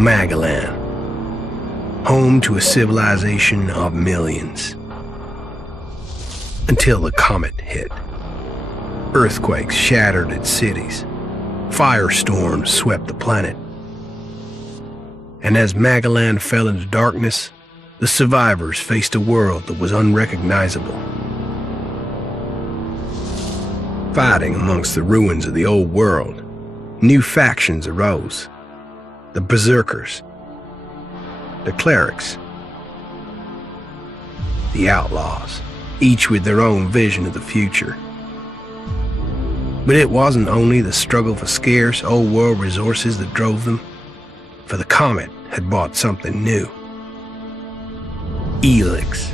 Magalan, home to a civilization of millions. Until the comet hit. Earthquakes shattered its cities. Firestorms swept the planet. And as Magalan fell into darkness, the survivors faced a world that was unrecognizable. Fighting amongst the ruins of the old world, new factions arose. The Berserkers, the Clerics, the Outlaws, each with their own vision of the future. But it wasn't only the struggle for scarce old world resources that drove them, for the comet had brought something new. Elex,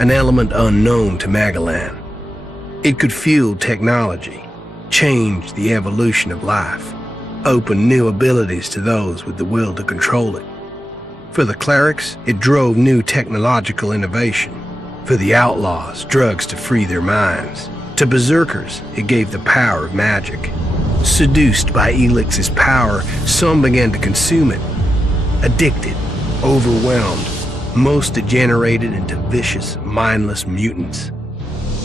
an element unknown to Magalan. It could fuel technology, change the evolution of life, open new abilities to those with the will to control it. For the clerics, it drove new technological innovation. For the outlaws, drugs to free their minds. To berserkers, it gave the power of magic. Seduced by Elix's power, some began to consume it. Addicted, overwhelmed, most degenerated into vicious, mindless mutants.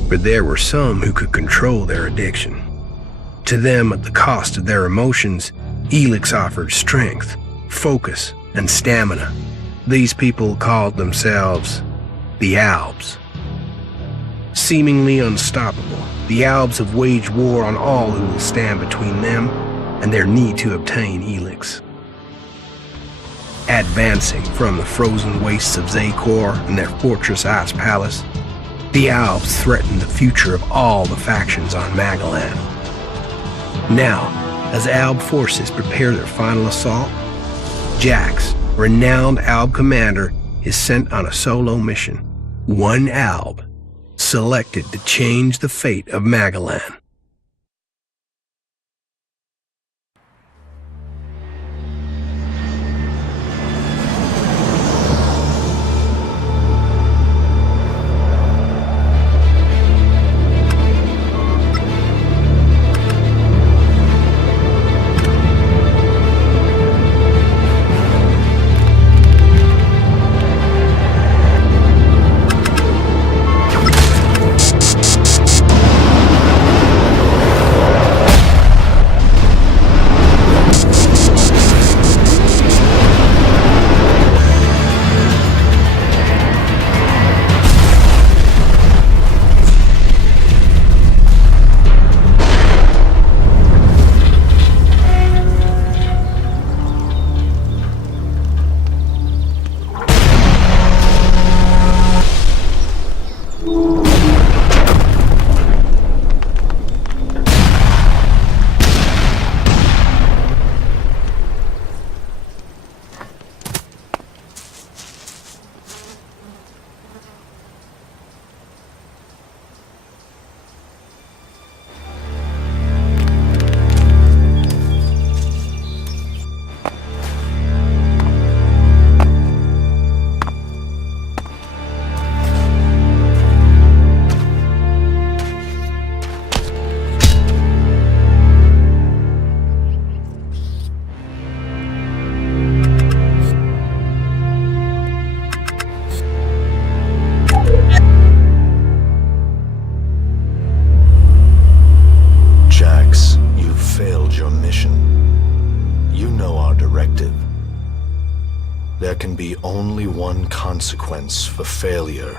But there were some who could control their addiction. To them, at the cost of their emotions, Elex offered strength, focus, and stamina. These people called themselves the Albs. Seemingly unstoppable, the Albs have waged war on all who will stand between them and their need to obtain Elex. Advancing from the frozen wastes of Zakor and their fortress Ice Palace, the Albs threaten the future of all the factions on Magalan. Now, as Alb forces prepare their final assault, Jax, renowned Alb commander, is sent on a solo mission. One Alb, selected to change the fate of Magalan. There can be only one consequence for failure.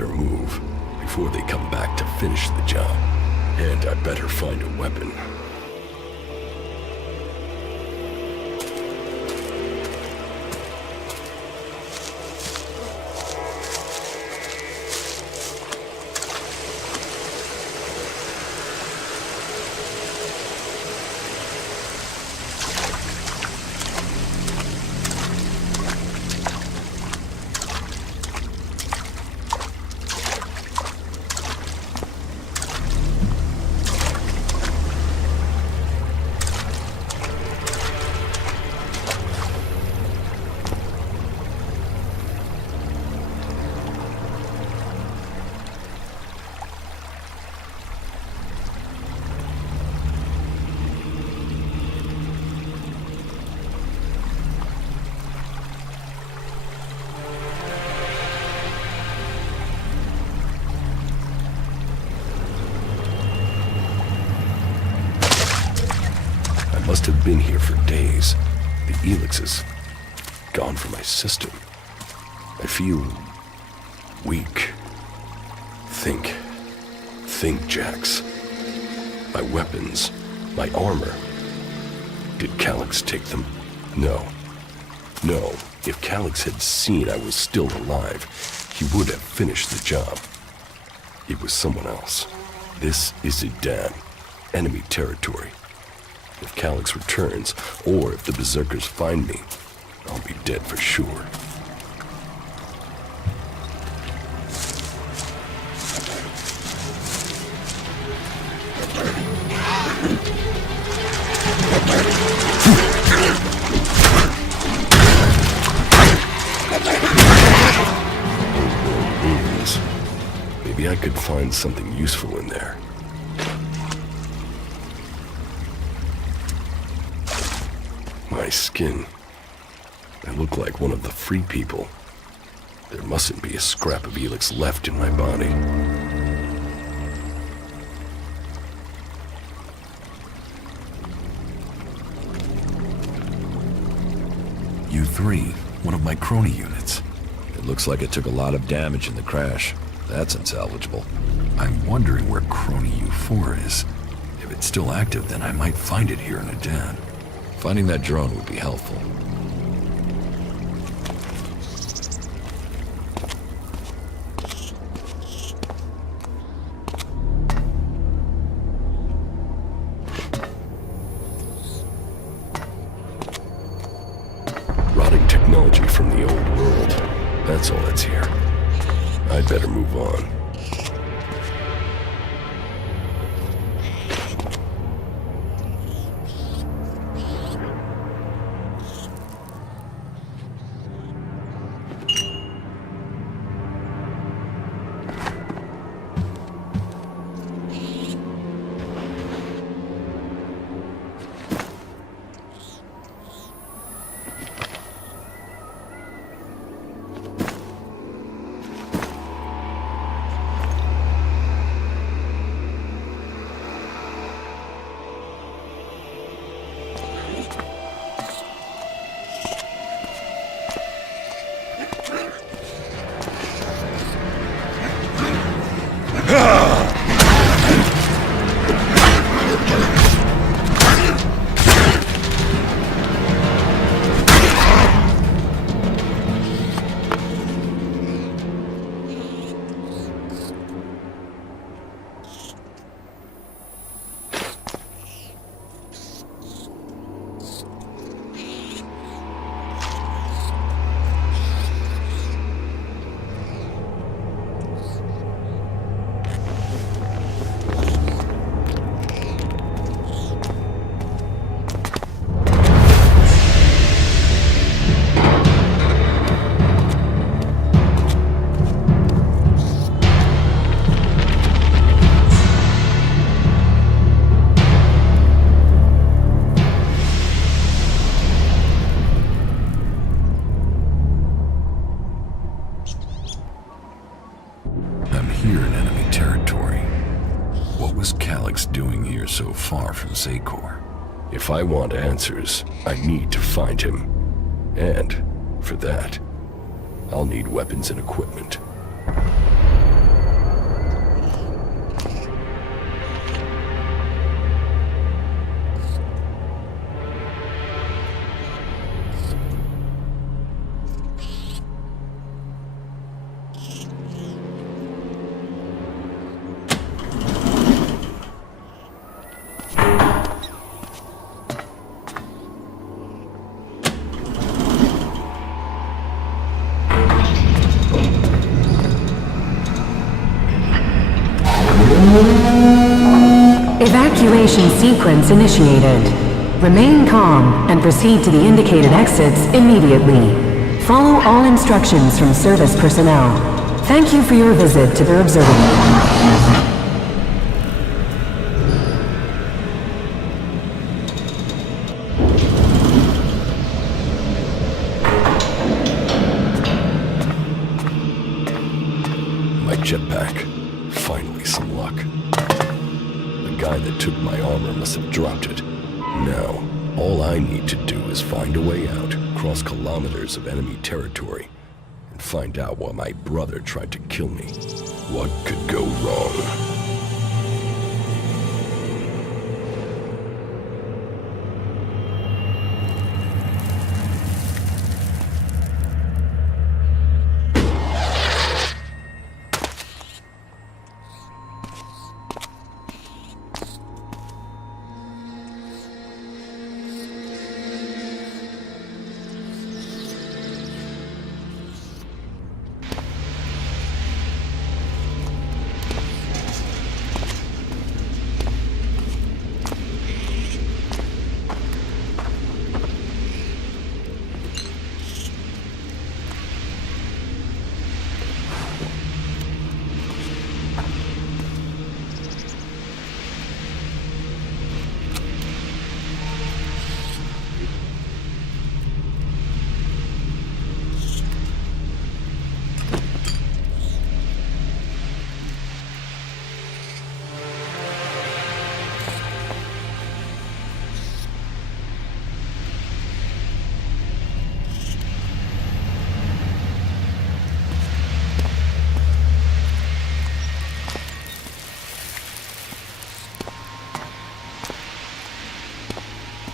better move before they come back to finish the job. And I better find a weapon. Must have been here for days. The Elex is gone from my system. I feel weak. Think, Jax. My weapons, my armor. Did Calyx take them? No. If Calyx had seen I was still alive, he would have finished the job. It was someone else. This is Idan, enemy territory. If Calyx returns, or if the Berserkers find me, I'll be dead for sure. Maybe I could find something useful in there. My skin. I look like one of the free people. There mustn't be a scrap of Elex left in my body. U3, one of my crony units. It looks like it took a lot of damage in the crash. That's unsalvageable. I'm wondering where crony U4 is. If it's still active, then I might find it here in Idan. Finding that drone would be helpful. Rotting technology from the old world. That's all that's here. I'd better move on. Here in enemy territory. What was Calyx doing here so far from Zakor? If I want answers, I need to find him. And, for that, I'll need weapons and equipment. Evacuation sequence initiated. Remain calm and proceed to the indicated exits immediately. Follow all instructions from service personnel. Thank you for your visit to the observatory. Jetpack. Finally, some luck. The guy that took my armor must have dropped it. Now, all I need to do is find a way out, cross kilometers of enemy territory, and find out why my brother tried to kill me. What could go wrong?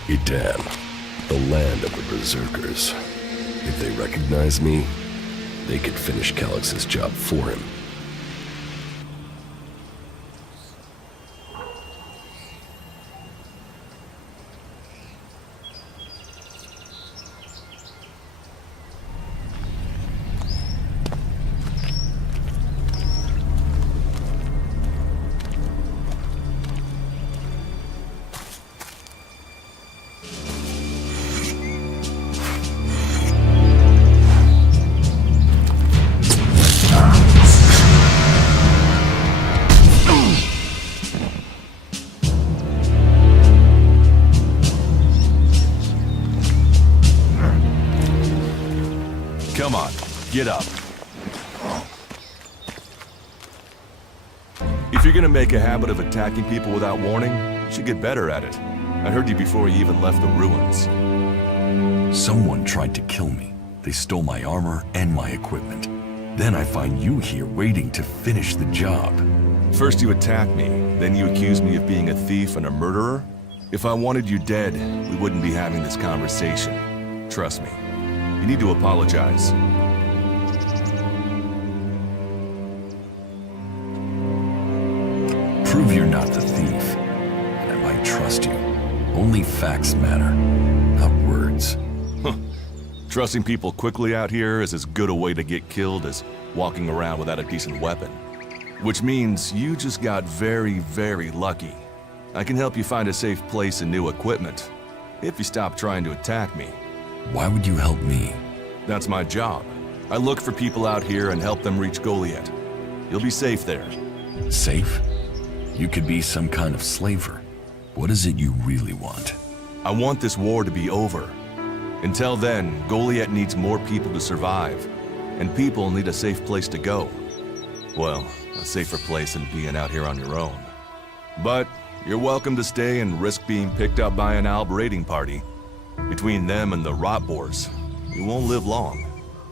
Edan, the land of the Berserkers. If they recognize me, they could finish Calix's job for him. Come on, get up. If you're gonna make a habit of attacking people without warning, you should get better at it. I heard you before you even left the ruins. Someone tried to kill me. They stole my armor and my equipment. Then I find you here waiting to finish the job. First you attack me, then you accuse me of being a thief and a murderer? If I wanted you dead, we wouldn't be having this conversation. Trust me. You need to apologize. Prove you're not the thief, and I might trust you. Only facts matter, not words. Trusting people quickly out here is as good a way to get killed as walking around without a decent weapon. Which means you just got very, very lucky. I can help you find a safe place and new equipment, if you stop trying to attack me. Why would you help me? That's my job. I look for people out here and help them reach Golia. You'll be safe there. Safe? You could be some kind of slaver. What is it you really want? I want this war to be over. Until then, Golia needs more people to survive, and people need a safe place to go. Well, a safer place than being out here on your own. But you're welcome to stay and risk being picked up by an Alb raiding party. Between them and the Rotboars, you won't live long.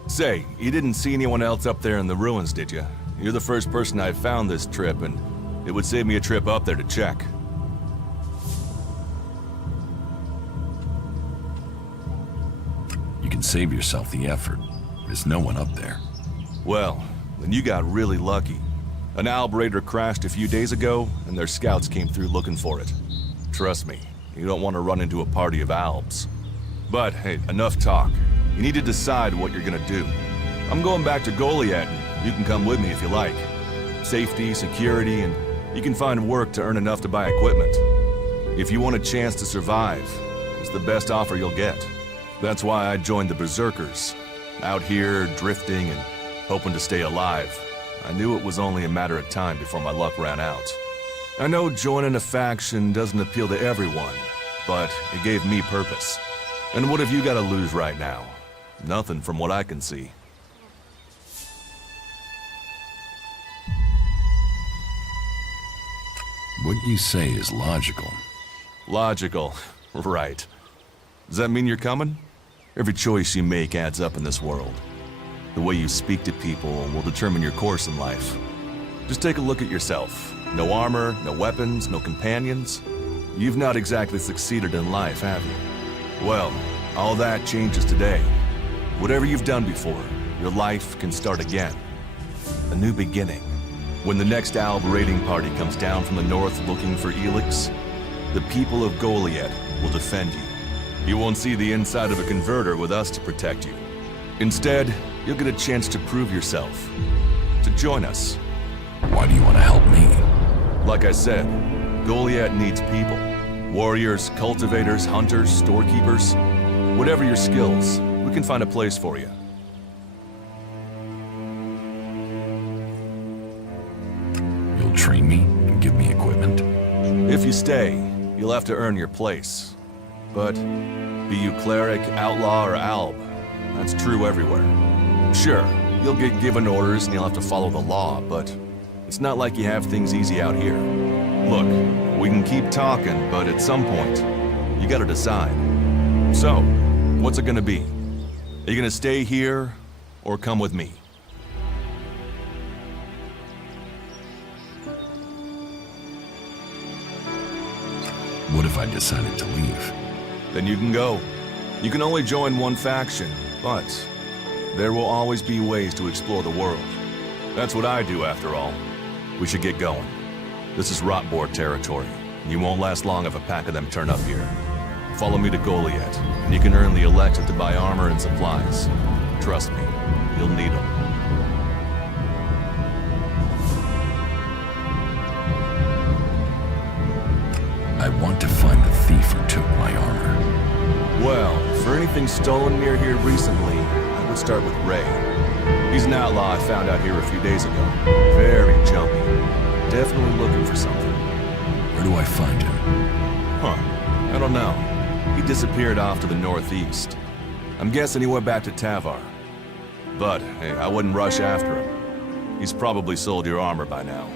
Say, you didn't see anyone else up there in the ruins, did you? You're the first person I've found this trip, and it would save me a trip up there to check. You can save yourself the effort. There's no one up there. Well, then you got really lucky. An Alb raider crashed a few days ago, and their scouts came through looking for it. Trust me, you don't want to run into a party of Albs. But hey, enough talk. You need to decide what you're gonna do. I'm going back to Golia, and you can come with me if you like. Safety, security, and You can find work to earn enough to buy equipment. If you want a chance to survive, it's the best offer you'll get. That's why I joined the Berserkers. Out here, drifting and hoping to stay alive. I knew it was only a matter of time before my luck ran out. I know joining a faction doesn't appeal to everyone, but it gave me purpose. And what have you got to lose right now? Nothing from what I can see. What you say is logical. Logical, right. Does that mean you're coming? Every choice you make adds up in this world. The way you speak to people will determine your course in life. Just take a look at yourself. No armor, no weapons, no companions. You've not exactly succeeded in life, have you? Well, all that changes today. Whatever you've done before, your life can start again. A new beginning. When the next Alb raiding party comes down from the north looking for Elex, the people of Golia will defend you. You won't see the inside of a converter with us to protect you. Instead, you'll get a chance to prove yourself. To join us. Why do you want to help me? Like I said, Goliad needs people. Warriors, cultivators, hunters, storekeepers. Whatever your skills, we can find a place for you. You'll train me and give me equipment? If you stay, you'll have to earn your place. But be you cleric, outlaw, or alb, that's true everywhere. Sure, you'll get given orders and you'll have to follow the law, but it's not like you have things easy out here. Look, we can keep talking, but at some point, you gotta decide. So, what's it gonna be? Are you gonna stay here, or come with me? What if I decided to leave? Then you can go. You can only join one faction, but there will always be ways to explore the world. That's what I do, after all. We should get going. This is Rotboar territory. You won't last long if a pack of them turn up here. Follow me to Goliad, and you can earn the Elex to buy armor and supplies. Trust me, you'll need them. I want to find the thief who took my armor. Well, for anything stolen near here recently, I would start with Ray. He's an outlaw I found out here a few days ago. Very jumpy. Definitely looking for something. Where do I find him? Huh. I don't know. He disappeared off to the northeast. I'm guessing he went back to Tavar. But, hey, I wouldn't rush after him. He's probably sold your armor by now.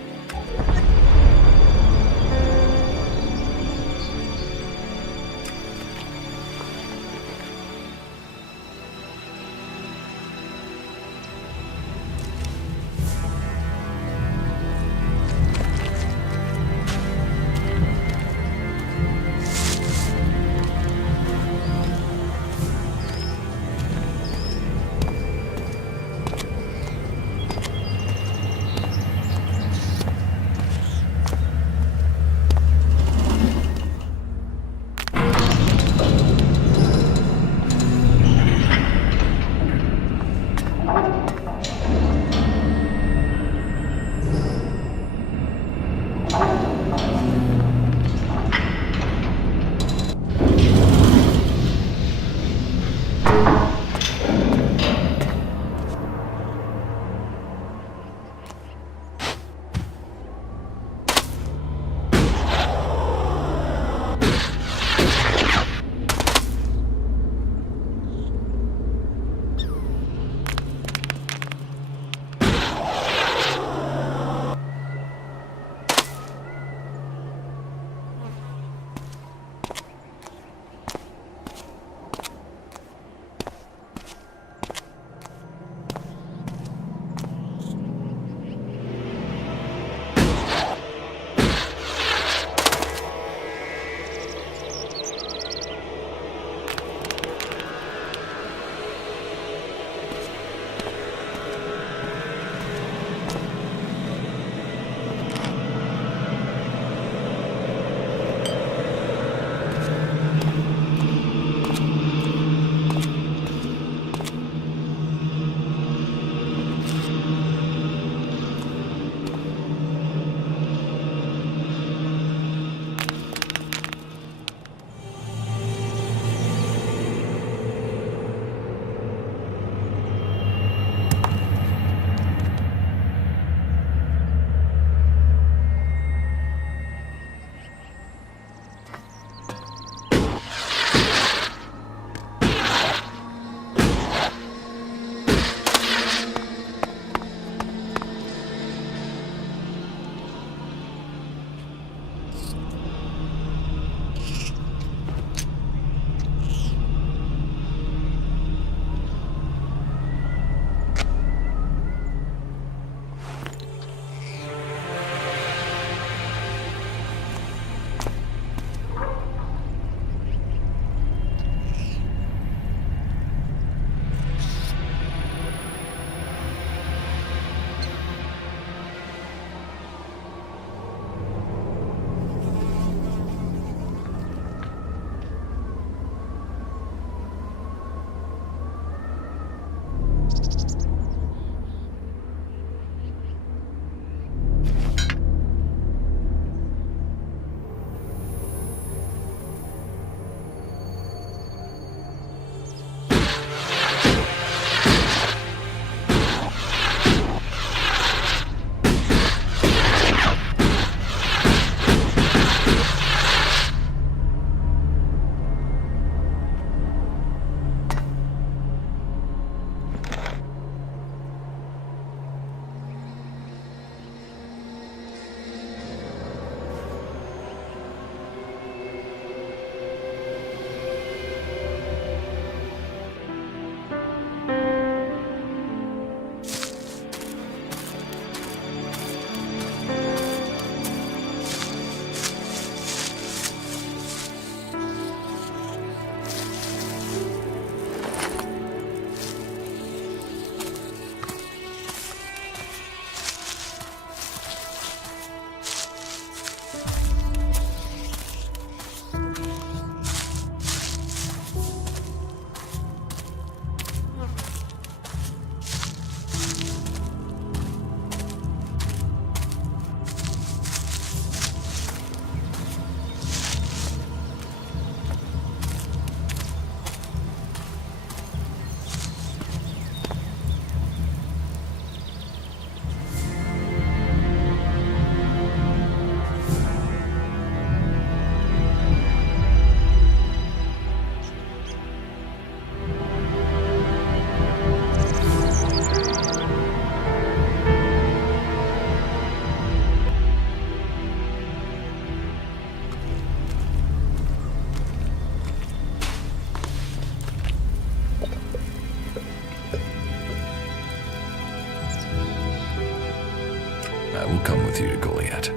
with you to Goliath.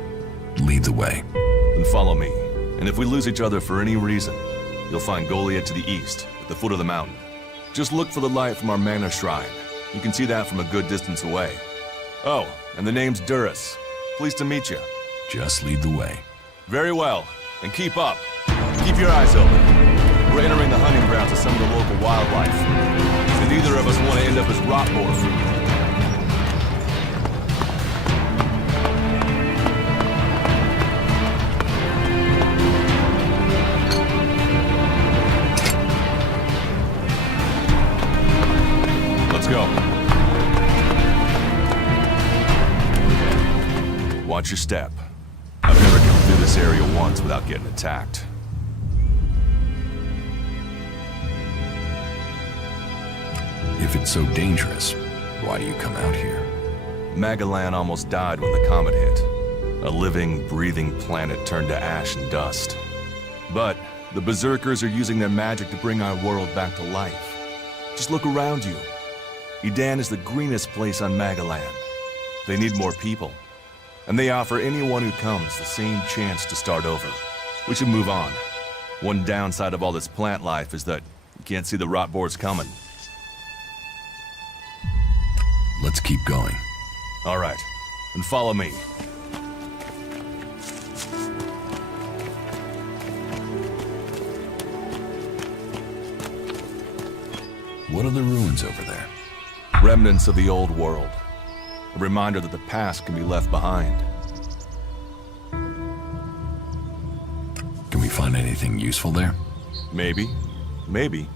Lead the way. Then follow me. And if we lose each other for any reason, you'll find Golia to the east, at the foot of the mountain. Just look for the light from our mana shrine. You can see that from a good distance away. Oh, and the name's Duras. Pleased to meet you. Just lead the way. Very well. And keep up. Keep your eyes open. We're entering the hunting grounds of some of the local wildlife. And neither of us want to end up as rot boar food. Let's go. Watch your step. I've never come through this area once without getting attacked. If it's so dangerous, why do you come out here? Magalan almost died when the comet hit. A living, breathing planet turned to ash and dust. But the Berserkers are using their magic to bring our world back to life. Just look around you. Edan is the greenest place on Magalan. They need more people. And they offer anyone who comes the same chance to start over. We should move on. One downside of all this plant life is that you can't see the rot boars coming. Let's keep going. All right, then follow me. What are the ruins over there? Remnants of the old world. A reminder that the past can be left behind. Can we find anything useful there? Maybe. Maybe.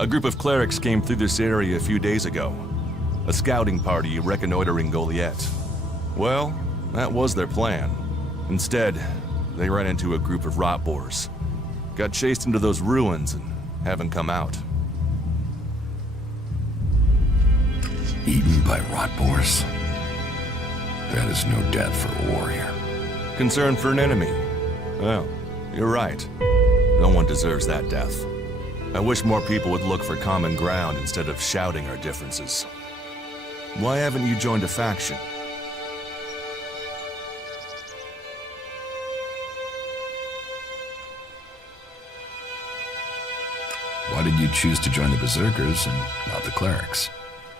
A group of clerics came through this area a few days ago. A scouting party reconnoitering Goliath. Well, that was their plan. Instead, they ran into a group of rot boars. Got chased into those ruins and haven't come out. Eaten by rot boars? That is no death for a warrior. Concern for an enemy? Well, you're right. No one deserves that death. I wish more people would look for common ground instead of shouting our differences. Why haven't you joined a faction? Why did you choose to join the Berserkers and not the clerics?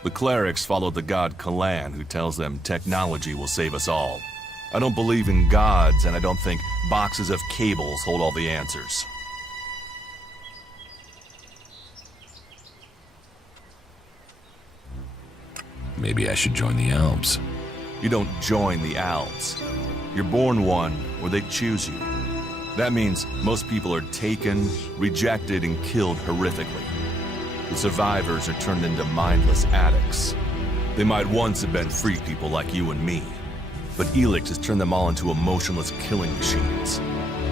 The clerics follow the god Kalan, who tells them technology will save us all. I don't believe in gods, and I don't think boxes of cables hold all the answers. Maybe I should join the elves. You don't join the Alps. You're born one, or they choose you. That means most people are taken, rejected, and killed horrifically. The survivors are turned into mindless addicts. They might once have been free people like you and me, but Elex has turned them all into emotionless killing machines.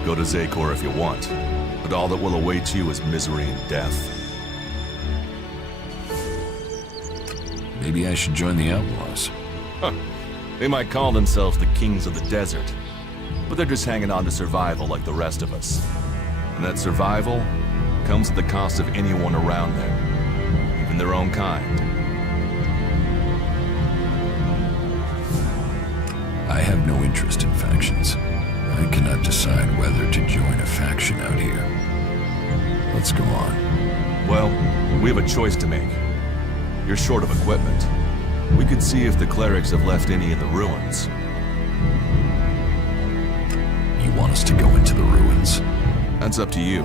Go to Zakor if you want, but all that will await you is misery and death. Maybe I should join the outlaws. Huh. They might call themselves the kings of the desert, but they're just hanging on to survival like the rest of us. And that survival comes at the cost of anyone around them, even their own kind. I have no interest in factions. I cannot decide whether to join a faction out here. Let's go on. Well, we have a choice to make. You're short of equipment. We could see if the clerics have left any in the ruins. You want us to go into the ruins? That's up to you.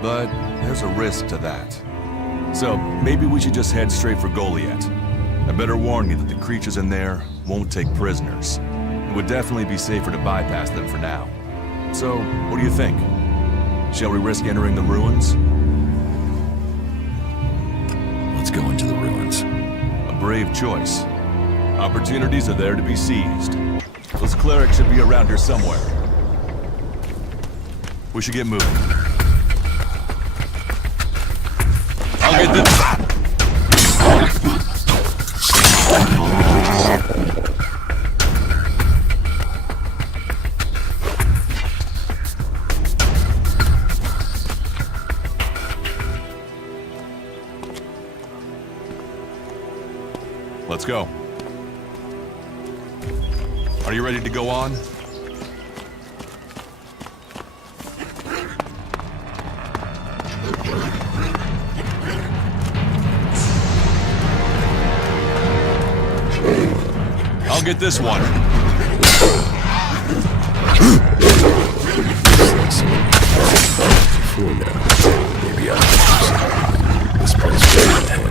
But there's a risk to that. So maybe we should just head straight for Goliath. I better warn you that the creatures in there won't take prisoners. It would definitely be safer to bypass them for now. So, what do you think? Shall we risk entering the ruins? Let's go into the ruins. A brave choice. Opportunities are there to be seized. Those clerics should be around here somewhere. We should get moving. I'll get this. Let's go. Are you ready to go on? I'll get this one. Before now, maybe I can use this place very handy.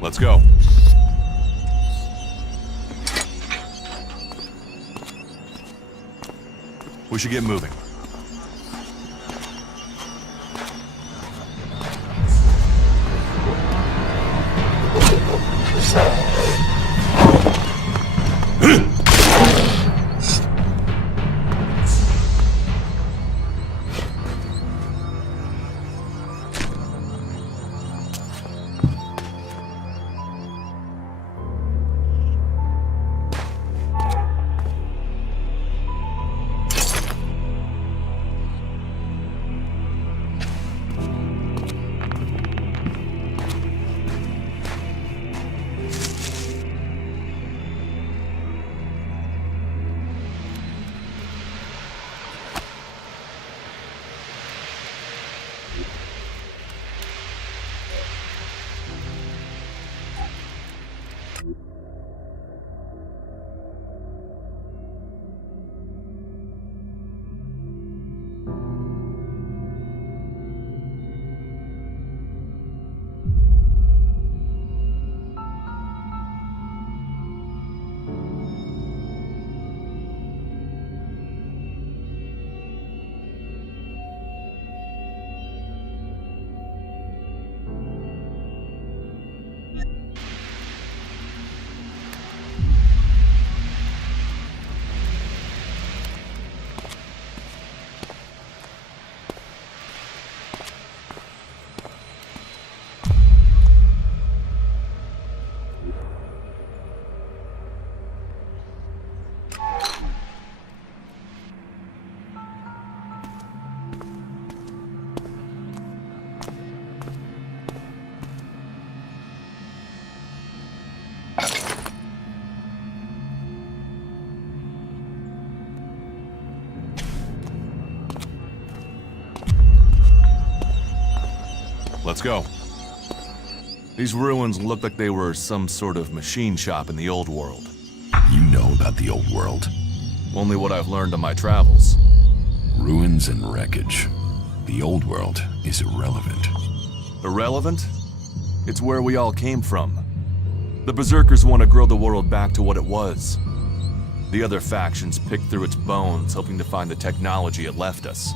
Let's go. We should get moving. Let's go. These ruins look like they were some sort of machine shop in the old world. You know about the old world. Only what I've learned on my travels. Ruins and wreckage. The old world is irrelevant. Irrelevant? It's where we all came from. The Berserkers want to grow the world back to what it was. The other factions pick through its bones, hoping to find the technology it left us.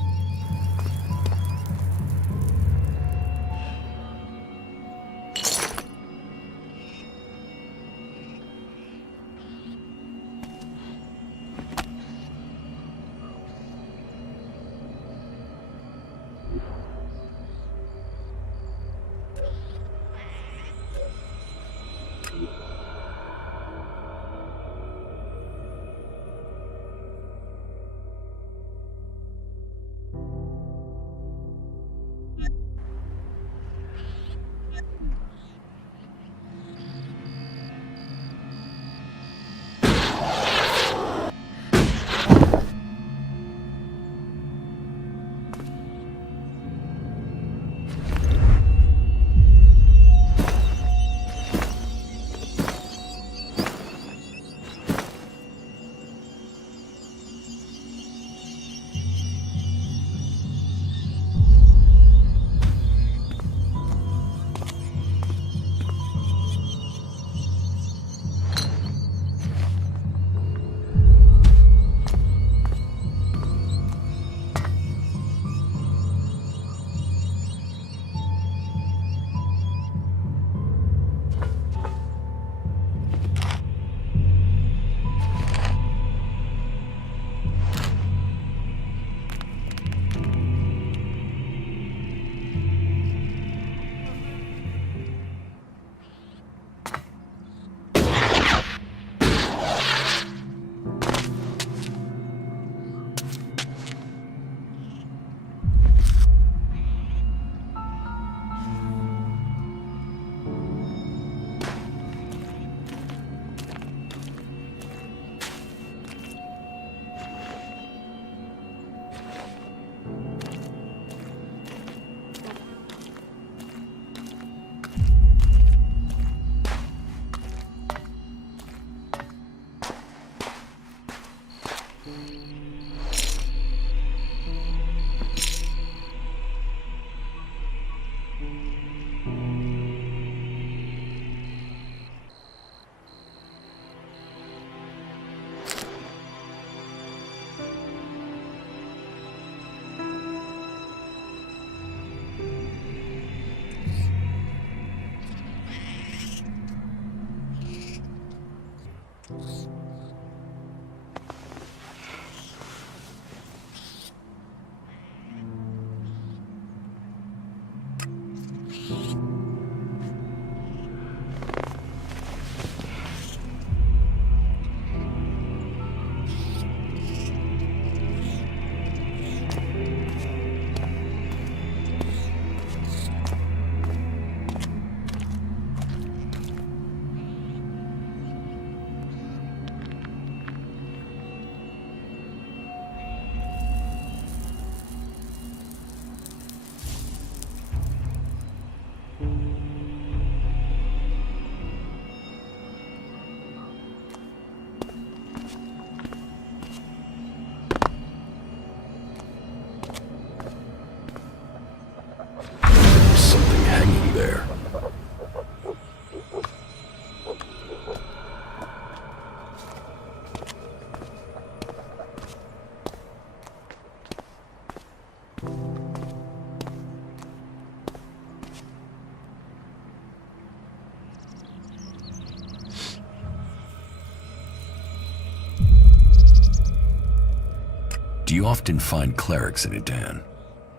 you often find clerics in Edan?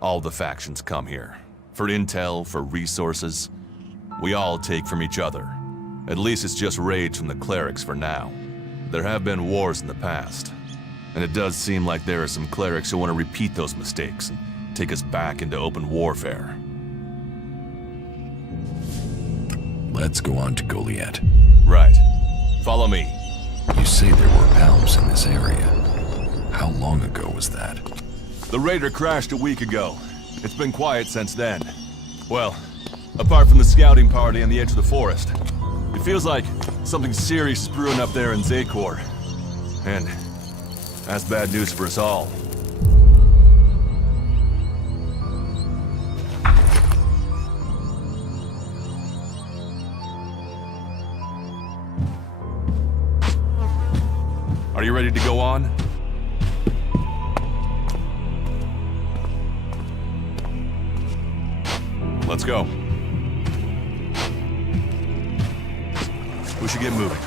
All the factions come here. For intel, for resources. We all take from each other. At least it's just raids from the clerics for now. There have been wars in the past. And it does seem like there are some clerics who want to repeat those mistakes and take us back into open warfare. Let's go on to Goliath. Right. Follow me. You say there were elves in this area. How long ago was that? The raider crashed a week ago. It's been quiet since then. Well, apart from the scouting party on the edge of the forest. It feels like something serious is brewing up there in Zakor. And that's bad news for us all. Are you ready to go on? Let's go. We should get moving.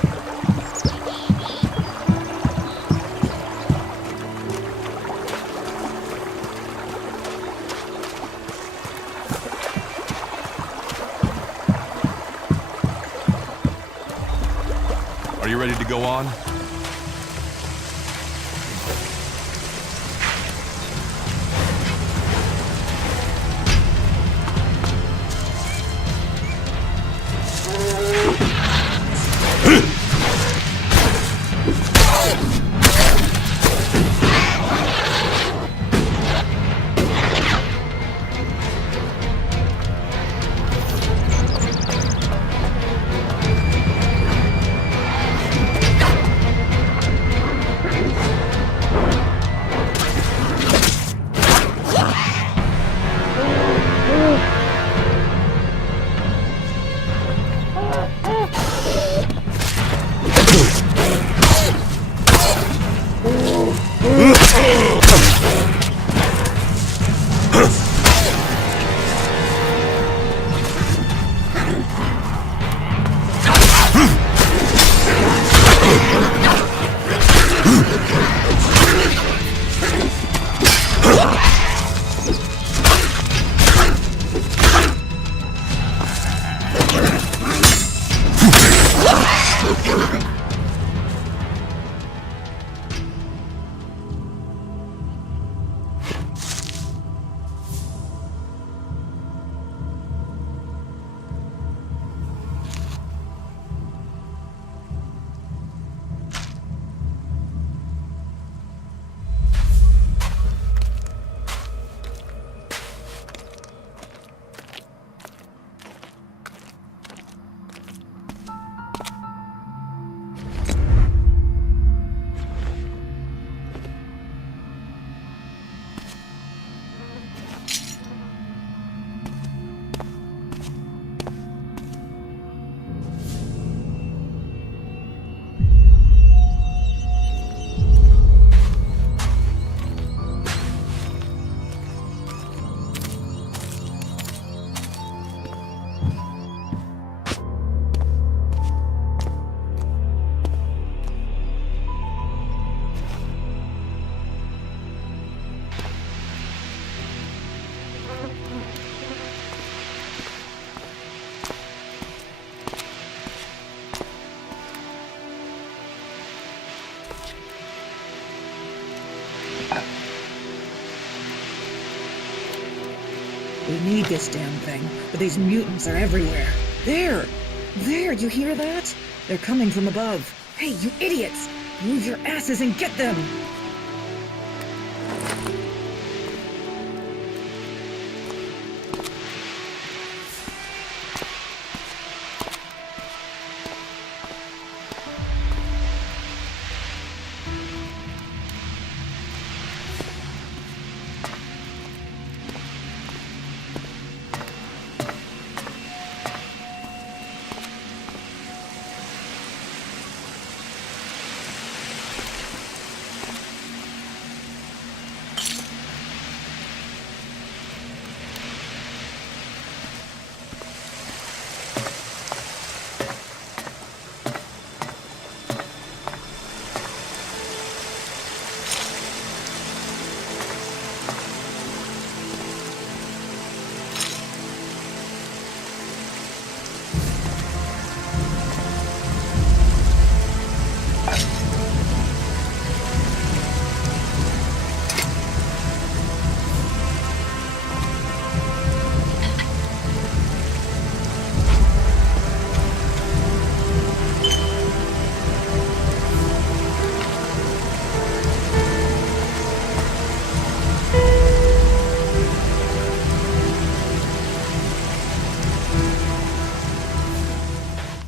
Are you ready to go on? We need this damn thing, but these mutants are everywhere. There! There, you hear that? They're coming from above. Hey, you idiots! Move your asses and get them!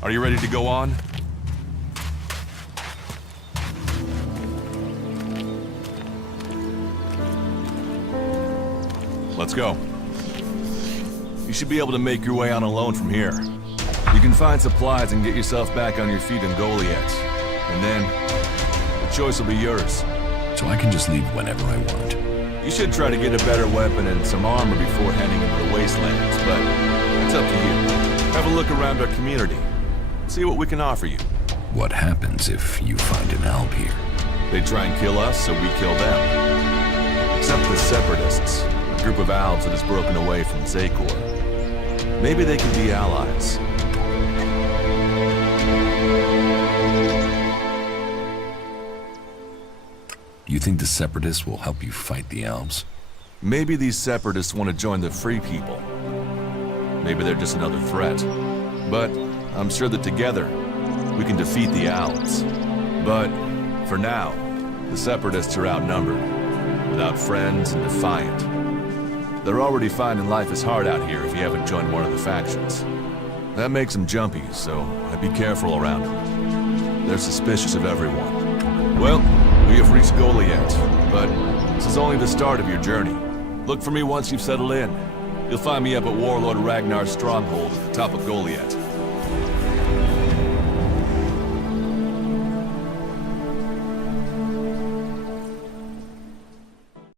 Are you ready to go on? Let's go. You should be able to make your way on alone from here. You can find supplies and get yourself back on your feet in Goliet. And then, the choice will be yours. So I can just leave whenever I want. You should try to get a better weapon and some armor before heading into the wastelands, but it's up to you. Have a look around our community. See what we can offer you. What happens if you find an alb here? They try and kill us, so we kill them. Except the Separatists, a group of Albs that has broken away from Zakor. Maybe they can be allies. You think the Separatists will help you fight the Albs? Maybe these Separatists want to join the Free People. Maybe they're just another threat. But I'm sure that together, we can defeat the Albs. But for now, the Separatists are outnumbered, without friends and defiant. They're already finding life is hard out here if you haven't joined one of the factions. That makes them jumpy, so I'd be careful around them. They're suspicious of everyone. Well, we have reached Goliet, but this is only the start of your journey. Look for me once you've settled in. You'll find me up at Warlord Ragnar's stronghold at the top of Goliet.